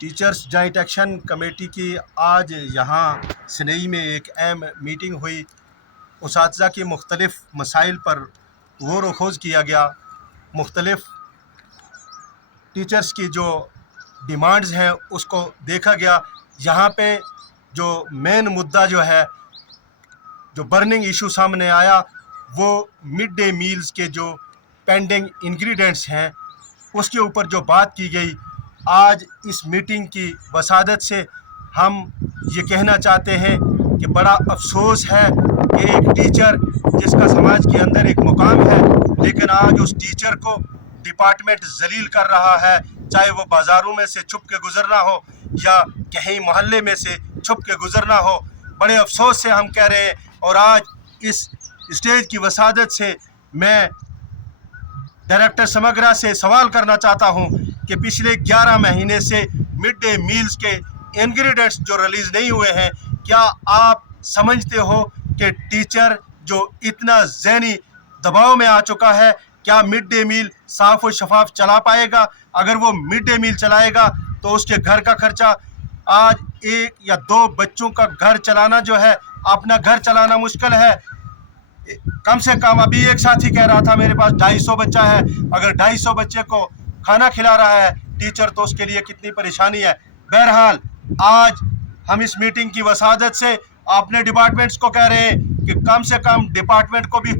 Teachers joint action committee की आज यहाँ सनई में एक अहम मीटिंग हुई। उसातिज़ा की मुख्तलिफ़ मसाइल पर गौर व खोज किया गया। मुख्तलिफ़ टीचर्स की जो डिमांड्स हैं उसको देखा गया। यहाँ पे जो मेन मुद्दा जो है, जो बर्निंग इशू सामने आया, वो मिड डे मील्स के जो पेंडिंग इंग्रेडिएंट्स हैं उसके ऊपर जो बात की गई। आज इस मीटिंग की वसादत से हम ये कहना चाहते हैं कि बड़ा अफसोस है कि एक टीचर जिसका समाज के अंदर एक मुकाम है, लेकिन आज उस टीचर को डिपार्टमेंट जलील कर रहा है, चाहे वो बाज़ारों में से छुप के गुजरना हो या कहीं मोहल्ले में से छुप के गुजरना हो। बड़े अफसोस से हम कह रहे हैं। और आज इस स्टेज की वसादत से मैं डायरेक्टर समग्रा से सवाल करना चाहता हूं कि पिछले 11 महीने से मिड डे मील्स के इंग्रेडिएंट्स जो रिलीज़ नहीं हुए हैं, क्या आप समझते हो कि टीचर जो इतना ज़हनी दबाव में आ चुका है, क्या मिड डे मील साफ़ और शफाफ चला पाएगा? अगर वो मिड डे मील चलाएगा तो उसके घर का खर्चा, आज 1 या 2 बच्चों का घर चलाना जो है, अपना घर चलाना मुश्किल है। कम से कम अभी एक साथी कह रहा था मेरे पास 250 बच्चा है। अगर 250 बच्चे को खाना खिला रहा है टीचर, तो उसके लिए कितनी परेशानी है। बहरहाल आज हम इस मीटिंग की वसादत से अपने डिपार्टमेंट्स को कह रहे हैं कि कम से कम डिपार्टमेंट को भी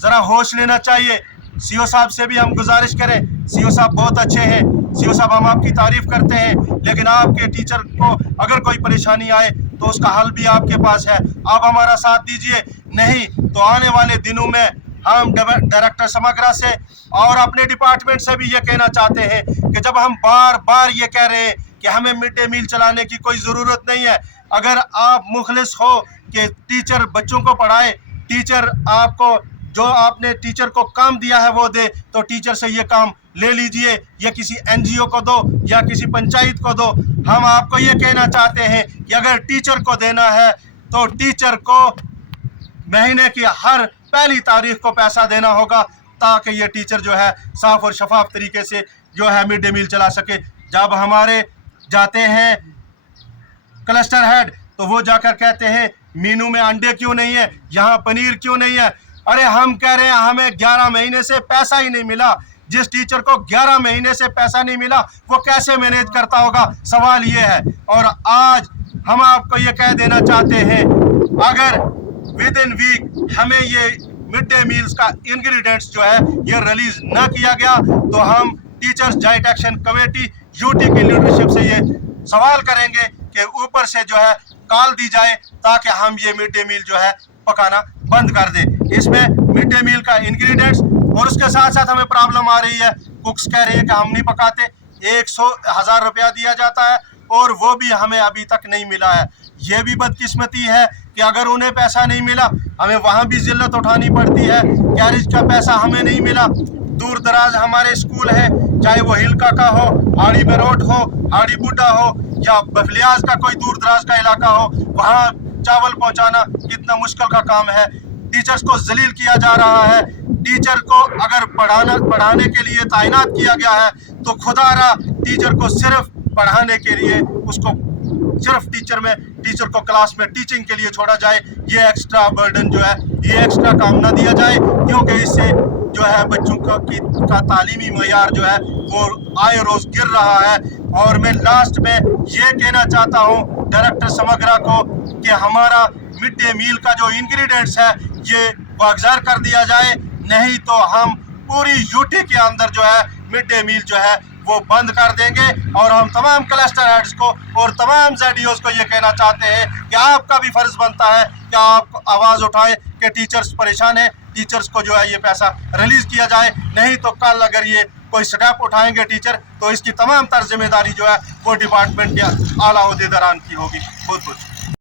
ज़रा होश लेना चाहिए। सीओ साहब से भी हम गुजारिश करें, सीओ साहब बहुत अच्छे हैं, सीओ साहब हम आपकी तारीफ़ करते हैं, लेकिन आपके टीचर को अगर कोई परेशानी आए तो उसका हल भी आपके पास है। आप हमारा साथ दीजिए, नहीं तो आने वाले दिनों में हम डायरेक्टर समग्रा से और अपने डिपार्टमेंट से भी ये कहना चाहते हैं कि जब हम बार बार ये कह रहे हैं कि हमें मिड डे मील चलाने की कोई ज़रूरत नहीं है, अगर आप मुखलिस हो कि टीचर बच्चों को पढ़ाए, टीचर आपको जो आपने टीचर को काम दिया है वो दे, तो टीचर से ये काम ले लीजिए, या किसी एनजीओ को दो या किसी पंचायत को दो। हम आपको ये कहना चाहते हैं कि अगर टीचर को देना है तो टीचर को महीने की हर पहली तारीख को पैसा देना होगा, ताकि ये टीचर जो है साफ़ और शफाफ तरीके से जो है मिड डे मील चला सके। जब हमारे जाते हैं क्लस्टर हेड तो वो जाकर कहते हैं मीनू में अंडे क्यों नहीं है, यहाँ पनीर क्यों नहीं है। अरे हम कह रहे हैं हमें 11 महीने से पैसा ही नहीं मिला। जिस टीचर को 11 महीने से पैसा नहीं मिला वो कैसे मैनेज करता होगा, सवाल ये है। और आज हम आपको ये कह देना चाहते हैं, अगर विद इन वीक हमें ये मिड डे मील्स का इंग्रेडिएंट्स जो है ये रिलीज ना किया गया तो हम teachers joint action committee UT की लीडरशिप से ये सवाल करेंगे कि ऊपर से जो है कॉल दी जाए ताकि हम ये मिड डे मील जो है पकाना बंद कर दें। इसमें मिड डे मील का इंग्रेडिएंट्स और उसके साथ साथ हमें प्रॉब्लम आ रही है, कुक्स कह रहे हैं कि हम नहीं पकाते, 100,000 रुपया दिया जाता है और वो भी हमें अभी तक नहीं मिला है। ये भी बदकिस्मती है कि अगर उन्हें पैसा नहीं मिला हमें वहाँ भी जिल्लत उठानी पड़ती है। कैरिज का पैसा हमें नहीं मिला। दूर दराज हमारे स्कूल है, चाहे वो हिलका का हो, हाड़ी बेरोट हो, हाड़ी बुड्ढा हो या बफलियाज का कोई दूर दराज का इलाका हो, वहाँ चावल पहुँचाना कितना मुश्किल का काम है। टीचर्स को जलील किया जा रहा है। टीचर को अगर पढ़ाने के लिए तैनात किया गया है तो खुदारा टीचर को सिर्फ पढ़ाने के लिए उसको सिर्फ टीचर को क्लास में टीचिंग के लिए छोड़ा जाए। ये एक्स्ट्रा बर्डन जो है, ये एक्स्ट्रा काम ना दिया जाए, क्योंकि इससे जो है बच्चों का तालीमी मयार जो है वो आए रोज़ गिर रहा है। और मैं लास्ट में ये कहना चाहता हूँ डायरेक्टर समग्रा को कि हमारा मिड डे मील का जो इंग्रेडिएंट्स है ये वागजार कर दिया जाए, नहीं तो हम पूरी यूटी के अंदर जो है मिड डे मील जो है वो बंद कर देंगे। और हम तमाम क्लस्टर हेड्स को और तमाम ZDOs को ये कहना चाहते हैं कि आपका भी फर्ज बनता है कि आप आवाज़ उठाएं कि टीचर्स परेशान हैं, टीचर्स को जो है ये पैसा रिलीज़ किया जाए, नहीं तो कल अगर ये कोई स्टेप उठाएंगे टीचर तो इसकी तमाम तर जिम्मेदारी जो है वो डिपार्टमेंट के आला ओहदेदारान की होगी। बहुत बहुत